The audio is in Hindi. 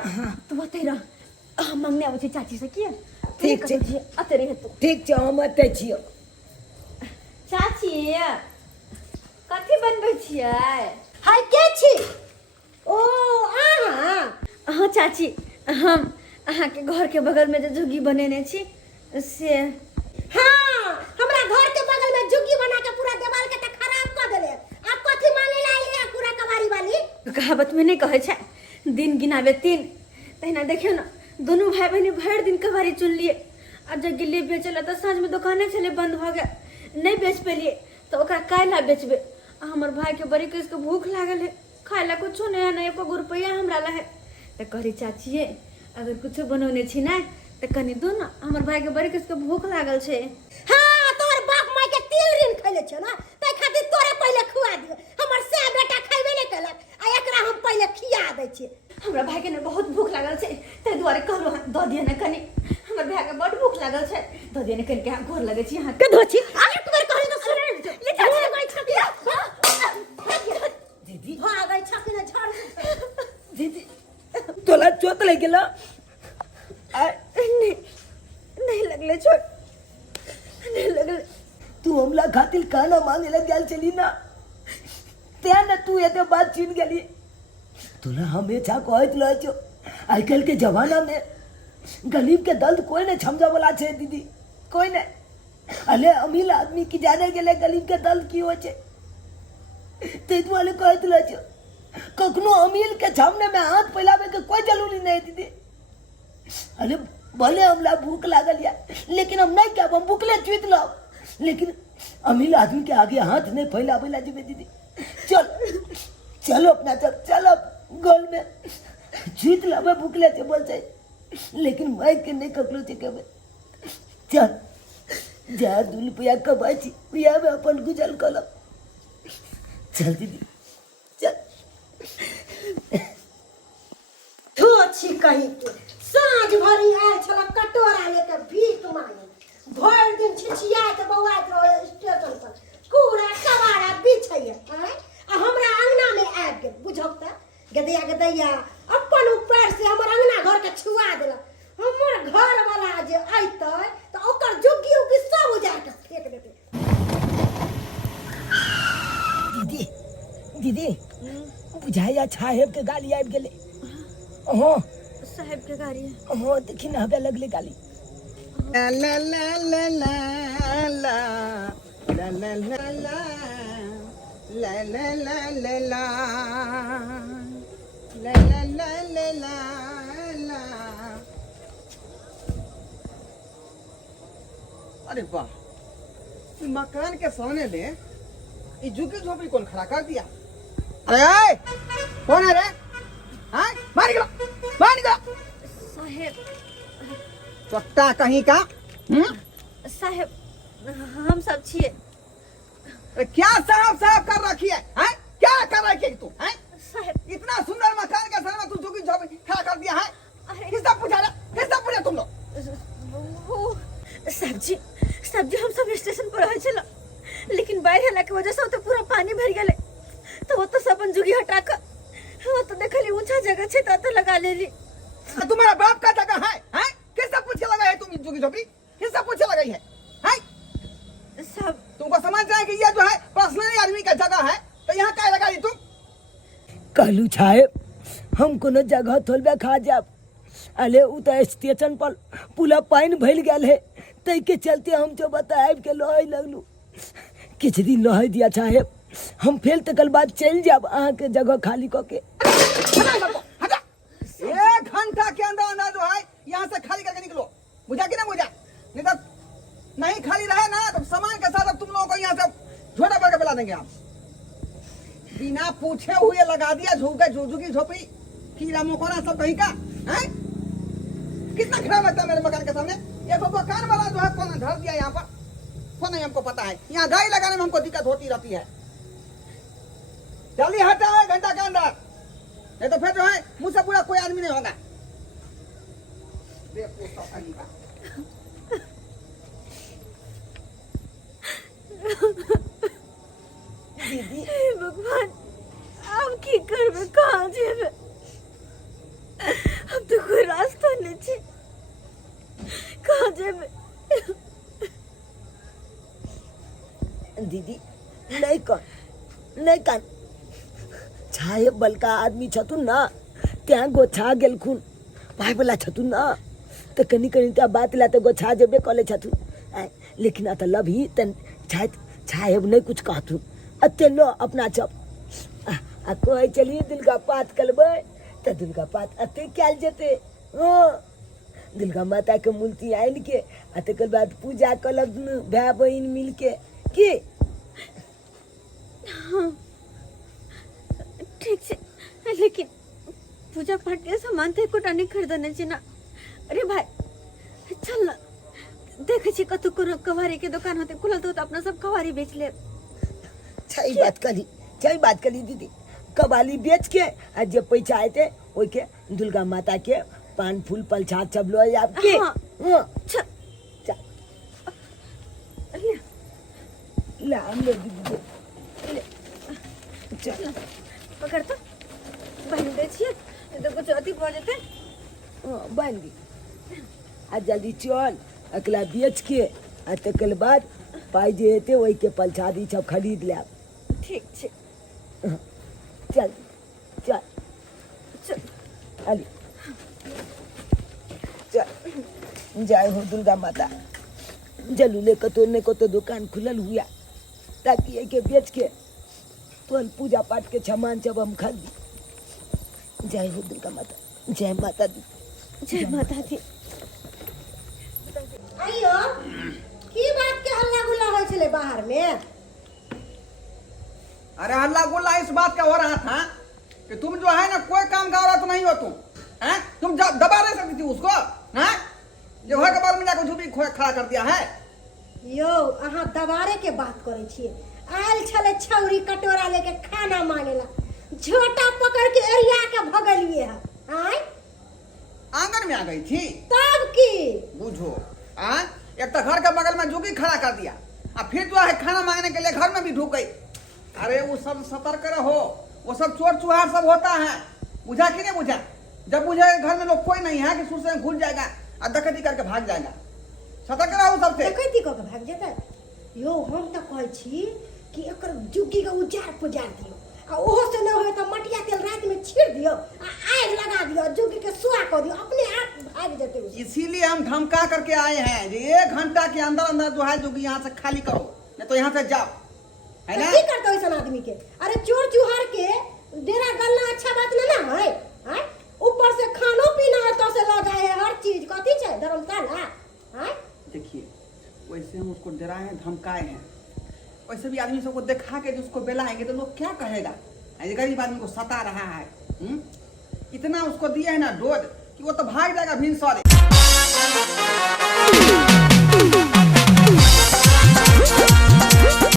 तू बते रह हम मांगने आबै छी चाची से किया ठीक छै अतरे हेतौ ठीक छै हम एतै छियै चाची कथी बनबै छियै हाय के छी ओ अहाँ हाँ चाची हम अहाँ के घर के बगल में जो झुग्गी बनेने छी से हाँ हमरा घर के बगल में झुग्गी बना के पूरा दीवार के त खराब कर देले आप कथी माने ला आइले पूरा कबाड़ी वाली कहावत में नहीं कहे छै दिन गिनावे तीन तहिना देखियो ना दोनों भाई बहन भर दिन कबाड़ी चुन लिए आ जब गिल्ली बेचल तो साँझ में दुकाने चले बंद भ गए नहीं बेच पेलिए तो ओकरा कायला बेचबे हमर भाई के बड़ी किस के भूख लागल है खाए ला कुछ नहीं है ना एको रुपया हमरा ला है तो कही चाचिए अगर कुछ बनौने छी ना तो कनी दो ना हमर भाई के बड़ी किस के भूख लागल छे हाँ तोर बाप माय के तिल ऋण खैले छ ना तै खातिर तोरे पहले खुआ दियो हमर से बेटा खाइबे नहीं केलक आ एकरा हम पहले खिया दै छी हमरा भाई के ने बहुत भूख लागल छे तै दुआरे कहलो द दिए ना कनी हमर भाई के बड़ भूख लागल छे द दिए ना कनी के गोर लगे छी यहां के धोची एक बार कहले तो सुने ले चाची गई छकिया दीदी हां गई छकी ने झाड़ दीदी तोला चोट लग गेला नहीं नहीं लगले छोट नहीं लगले तू हमला खातिर खाना मांगे लग गेल चली ना त्या ना तू एते बात छीन गेली तोला हमेशा कहत रह छो आजकल के जमाना में गरीब के दर्द कोई नहीं समझा वाला छे दीदी कोई नहीं अले अमीर आदमी की जाने गेले गरीब के दर्द की हो छे ते तू वाले कहत रह छो कखनो अमीर के सामने में हाथ फैलावे के कोई जरूरी नहीं दीदी अरे भले हमला भूख लागल या लेकिन हम नहीं क्या हम भूखले चुत लो लेकिन अमीर आदमी के आगे हाथ नहीं फैलावे ला जी दीदी चल चलो अपना चलो गोल में चुत लावे भूखले से बोल जाए लेकिन मैं के नहीं ककलो से कहबे चल जा 2 रुपया कमाई छी पिया में अपन गुजर कलो चल दीदी चल तू अच्छी कही तू साँझ भरी आए छला कटोरा लेके भीख मांगे भर दिन छिछिया के बौआत रहे स्टेशन पर कूड़ा कबाड़ा बिछैया हैं आ हमरा अंगना में आबि गेल बुझब त गदैया अपन ऊपर से हमर अंगना घर के छुआ देला हमर घर वाला जे आइतै त ओकर जुग्गी उग्गी सब उजाड़ के फेंक देतै दीदी दीदी बुझाया साहेब के गाली आबि गेलै ओहो साहब के गाड़ी हाँ देखी ना हवे लगले गाली ला ला ला ला ला ला ला ला ला ला ला ला ला ला ला ला ला ला ला अरे वाह मकान के सामने में ये झुग्गी झोपड़ी कौन खड़ा कर दिया अरे कौन है रे हाँ मार निकलो साहब चट्टा कहीं का साहब हम सब छिए क्या साहब साहब कर रखी है हैं? क्या कर रखी है तू हैं? साहब इतना सुंदर मकान के सामने तू झुग्गी झोपड़ी खड़ा कर दिया है अरे किसने पूछा तुम लोग वो साहब जी हम सब स्टेशन पर आए चलो लेकिन बाढ़ आला के वजह से तो पूरा पानी भर गेले तो वो तो सबन जुगी हटा कर वो तो देखली ऊंचा जगह छे तो लगा लेली तुम्हारा बाप का जगह है हैं? किससे पूछे लगा है तुम झुग्गी झोपड़ी किससे पूछे लगाई है हैं? सब तुमको समझ जाए कि ये जो है पर्सनली आदमी का जगह है तो यहाँ क्या लगा दी तुम कहलू साहेब हम कोनो जगह थोलबे खा जाब अले उ तो स्टेशन पर पूरा पानी भइल गेल है तै के चलते हम जो बताएब के लहै लगलू किछ दिन लहै दिया साहेब हम फेल तकल बाद चल जाब अहाँ के जगह खाली क के 1 घंटा के अंदर जो है यहाँ से खाली करके निकलो बुझा कि ना बुझा नहीं तो नहीं खाली रहे ना तो सामान के साथ अब तुम लोगों को यहाँ से झोटा पड़ के पिला देंगे आप बिना पूछे हुए लगा दिया झुग्गी झोपड़ी कीड़ा मकोड़ा सब कहीं का हैं? कितना खराब लगता है मेरे मकान के सामने ये तो दुकान वाला जो है कौन धर दिया यहाँ पर कौन नहीं हमको पता है यहाँ गाड़ी लगाने में हमको दिक्कत होती रहती है जल्दी हटाओ 1 घंटा के अंदर नहीं तो फिर जो है मुझसे पूरा कोई आदमी नहीं होगा देखो सब अली का दीदी भगवान अब की करबे कहाँ जेबे तो कोई रास्ता नहीं छे कहाँ जेबे दीदी नहीं कान छाए बलका आदमी छथुन ना त्या गोछा गेलखुन भाई बोला छथुन ना तो कनी त्या बात ला तो गोछा जेबे कॉलेज छथुन लेकिन आ लब ही तन छाए नहीं कुछ कहथुन अते लो अपना चप आ कोई चलिए दुर्गा पाठ कलबे तो दुर्गा पाठ अते कैल जेते दुर्गा माता के मूर्ति आन के आ तकर बाद पूजा कलब भाई बहन मिल के की हाँ ठीक है लेकिन पूजा पाठ के सामान थे कुछ नहीं खरीदने चाहिए ना अरे भाई चल ना देखे छी कतु को कवारी के दुकान होते खुलल तो अपना सब कवारी बेच ले सही बात करी दीदी कवाली बेच के आज जब पैसा आए थे ओई के दुर्गा माता के पान फूल पलछात सब लो आपके हाँ, चल ले हम ले दीदी ले चल पकड़ तो बहन दे छिए तो कुछ अति पड़ जेते बन दी आज जल्दी चल अकला बेच के आ तकर बाद पाई जे हेते ओई के पलछादी सब खरीद ले ठीक छे चल चल चल अली चल जय हो दुर्गा माता जलू ले कतो ने कतो दुकान खुलल हुआ ताकि ये के बेच के तो पूजा पाठ के सामान सब हम खरीदी जय हो दुर्गा माता जय माता दी जय माता दी आइयो की बात के हल्ला गुल्ला होय छले बाहर में अरे हल्ला गुल्ला इस बात का हो रहा था कि तुम जो है ना कोई काम का औरत नहीं हो तुम हैं तुम दबा नहीं सकती थी उसको हैं जो है के बाल में जाकर झूठी खड़ा कर दिया है यो अहाँ दबारे के बात करे छिए आयल छले छौरी कटोरा लेके खाना मांगेला झोटा पकड़ के एरिया के भगलिए है आय आंगन में आ गई थी तब की बुझो एक तो घर के बगल में जुगी खड़ा कर दिया और फिर जो है खाना मांगने के लिए घर में भी ढुक गई अरे वो सब सतर्क रहो वो सब चोर चुहार सब होता है बुझा कि नहीं बुझा जब बुझे घर में लोग कोई नहीं है कि सुर से घुस जाएगा और डकैती करके भाग जाएगा सतर्क रहो सबसे डकैती क के भाग जेतै यो हम त कहै छी कि एकर जुगी के उजार पुजार दियो आ ओहो से न होय त मटिया तेल रात में छीड़ दियो आ आग लगा दियो जुगी के सुआ कर दियो अपने आप भाग जेतै इसीलिए हम धमका करके आए हैं कि 1 घंटा के अंदर अंदर जो है जुगी यहाँ से खाली करो नहीं तो यहाँ से जाओ है ना की करतो ऐसा आदमी के अरे चोर चुहार के डेरा गलना अच्छा बात ना है हैं ऊपर से खानो पीना है तो से लगा है हर चीज कथी छै धर्मशाला हैं देखिए वैसे हम उसको डराए हैं धमकाए हैं वैसे भी आदमी सबको दिखा के जिसको बेलाएंगे तो लोग क्या कहेगा ऐसे गरीब आदमी को सता रहा है इतना उसको दिया है ना डोज कि वो तो भाग जाएगा भीन सॉरी